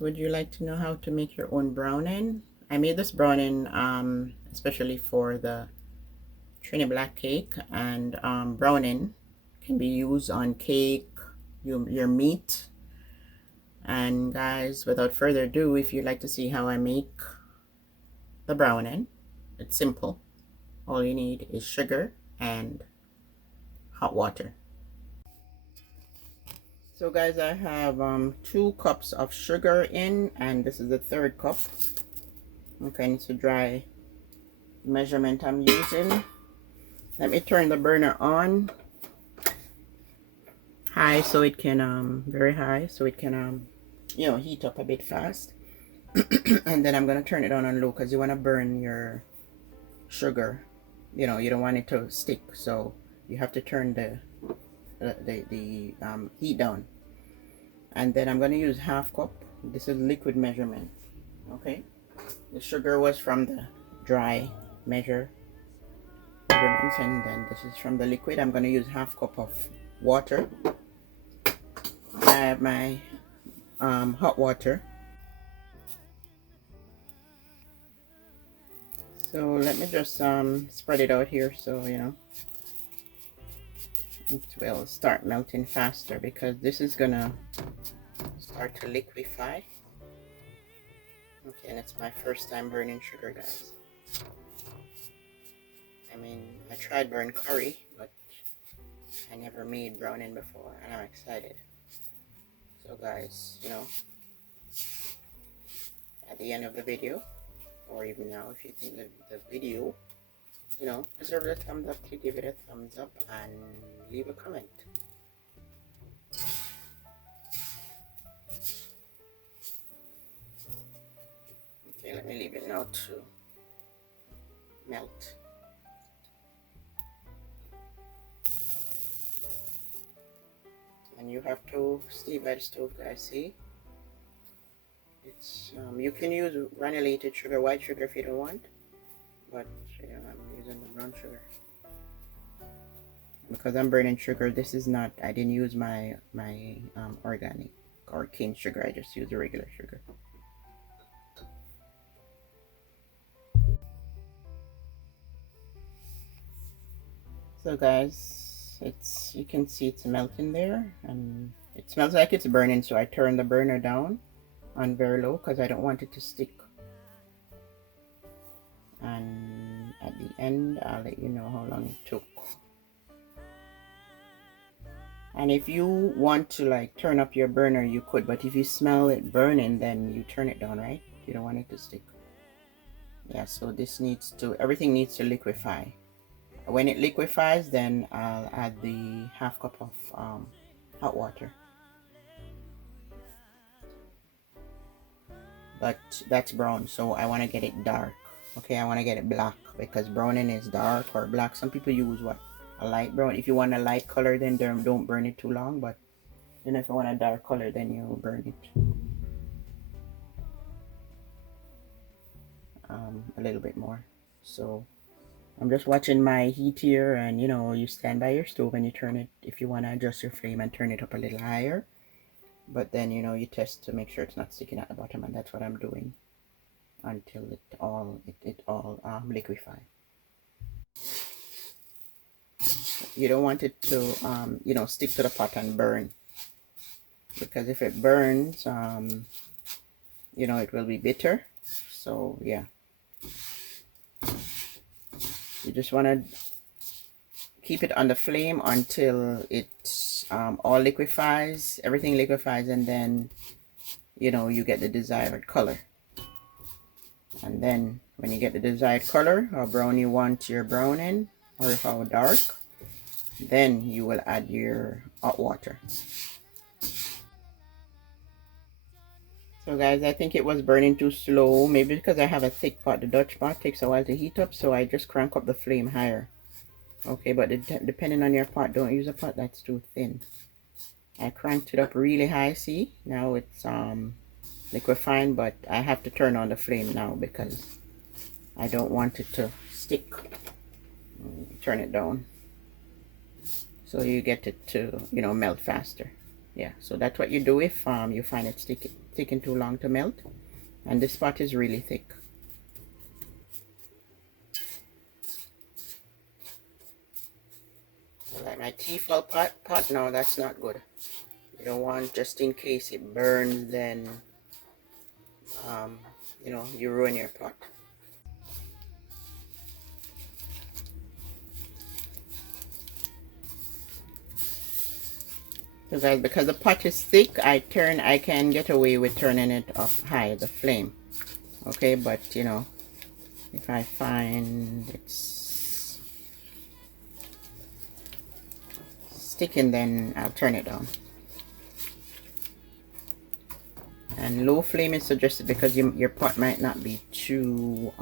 Would you like to know how to make your own brownie? I made this brownie especially for the Trini Black cake, and brownie can be used on cake, your meat. And guys, without further ado, if you'd like to see how I make the brownie, it's simple. All you need is sugar and hot water. So guys, I have 2 cups of sugar in, and this is the 3rd cup. Okay, it's a dry measurement I'm using. Let me turn the burner on high so it can very high so it can heat up a bit fast. And then I'm gonna turn it on low because you want to burn your sugar. You don't want it to stick, so you have to turn the heat down. And then I'm going to use half cup. This is liquid measurement. Okay, the sugar was from the dry measurements, and then this is from the liquid. I'm going to use half cup of water. I have my hot water. So let me just spread it out here so it will start melting faster, because this is gonna start to liquefy. Okay, and it's my first time burning sugar, guys. I mean, I tried burn curry, but I never made brownie before, and I'm excited. So guys, at the end of the video, or even now, if you think that the video deserve a thumbs up, please give it a thumbs up and leave a comment. Okay, let me leave it now to melt. And you have to stay by the stove, guys. See, it's you can use granulated sugar, white sugar if you don't want, but I'm using the brown sugar because I'm burning sugar. This is not, I didn't use my organic or cane sugar. I just used the regular sugar. So guys, you can see it's melting there, and it smells like it's burning, so I turned the burner down on very low because I don't want it to stick. And at the end, I'll let you know how long it took. And if you want to like turn up your burner, you could, but if you smell it burning, then you turn it down, right? You don't want it to stick. Yeah, so everything needs to liquefy. When it liquefies, then I'll add the half cup of hot water. But that's brown, so I want to get it dark. Okay, I want to get it black, because browning is dark or black. Some people use a light brown. If you want a light color, then don't burn it too long. But if you want a dark color, then you burn it a little bit more. So I'm just watching my heat here, and you stand by your stove and you turn it if you want to adjust your flame and turn it up a little higher. But then you test to make sure it's not sticking at the bottom, and that's what I'm doing until it all liquefy. You don't want it to stick to the pot and burn, because if it burns it will be bitter. So yeah, you just want to keep it on the flame until it all liquefies, everything liquefies, and then you get the desired color. And then when you get the desired color, how brown you want your browning, or if how dark, then you will add your hot water. So guys, I think it was burning too slow, maybe because I have a thick pot. The Dutch pot takes a while to heat up, so I just crank up the flame higher. Okay, but depending on your pot, don't use a pot that's too thin. I cranked it up really high. See, now it's liquefying, but I have to turn on the flame now because I don't want it to stick. Turn it down so you get it to melt faster. Yeah, so that's what you do if you find it sticky. taking too long to melt. And this pot is really thick. Like my Tefal pot, no, that's not good. You don't want, just in case it burns, then you know, you ruin your pot. So guys, because the pot is thick, I can get away with turning it up high, the flame. Okay, but you know, if I find it's sticking, then I'll turn it down. And low flame is suggested because your pot might not be too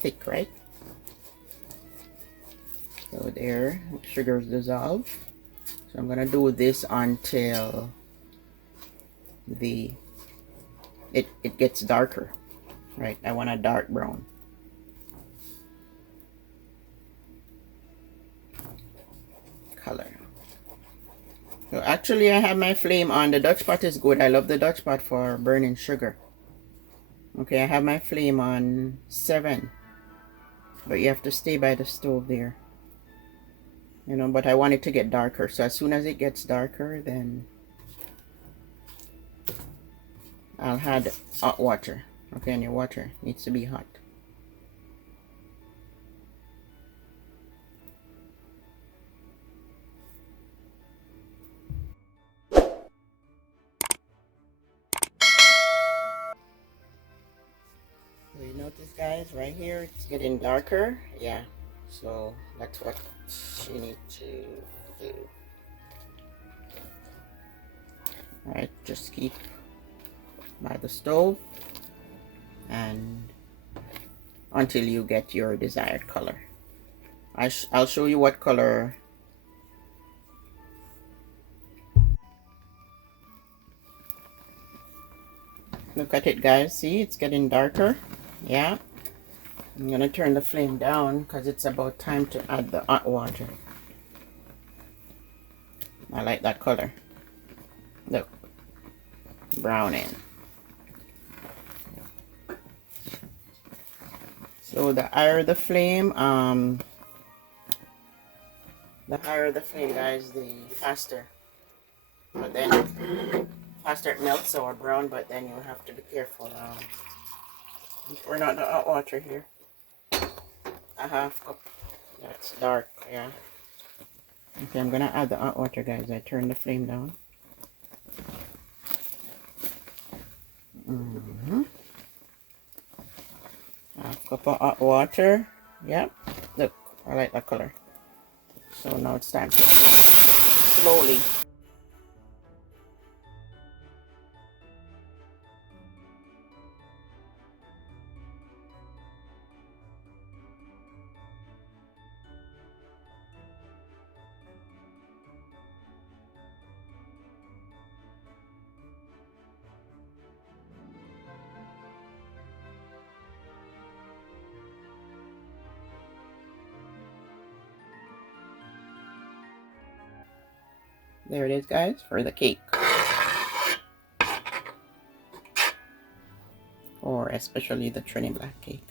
thick, right? So there, sugar is dissolved. So I'm gonna do this until it gets darker, right? I want a dark brown. Color. So actually I have my flame on. The Dutch pot is good. I love the Dutch pot for burning sugar. Okay, I have my flame on 7. But you have to stay by the stove there. You know, but I want it to get darker. So as soon as it gets darker, then I'll add hot water. Okay, and your water needs to be hot. So you notice, guys, right here, it's getting darker. Yeah, so that's what you need to do. All right, just keep by the stove and until you get your desired color. I'll show you what color. Look at it, guys. See, it's getting darker. Yeah, I'm gonna turn the flame down because it's about time to add the hot water. I like that color. Look, browning. So the higher the flame, guys, the faster. But then faster it melts or brown. But then you have to be careful. We're not the hot water here. A half cup. That's dark. Yeah. Okay, I'm gonna add the hot water, guys. I turn the flame down. Half cup of hot water. Yep. Look, I like that color. So now it's time to slowly. There it is, guys, for the cake. Or especially the Trinity Black cake.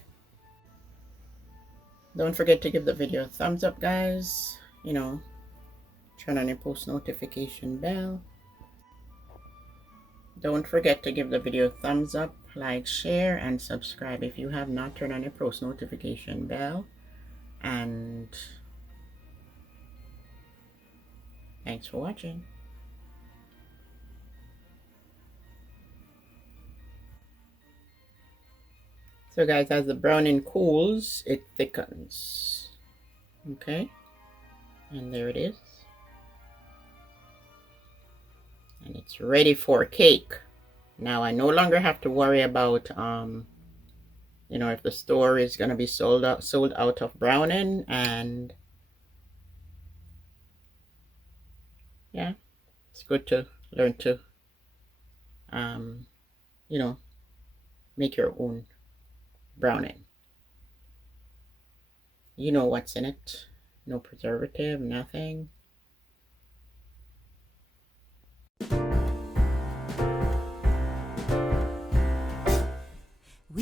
Don't forget to give the video a thumbs up, guys. You know, turn on your post notification bell. Don't forget to give the video a thumbs up, like, share, and subscribe if you have not turned on your post notification bell. And thanks for watching. So guys, as the browning cools, it thickens. Okay, and there it is. And it's ready for cake. Now I no longer have to worry about you know, if the store is gonna be sold out of browning. And yeah, it's good to learn to you know, make your own browning. You know what's in it. No preservative, nothing.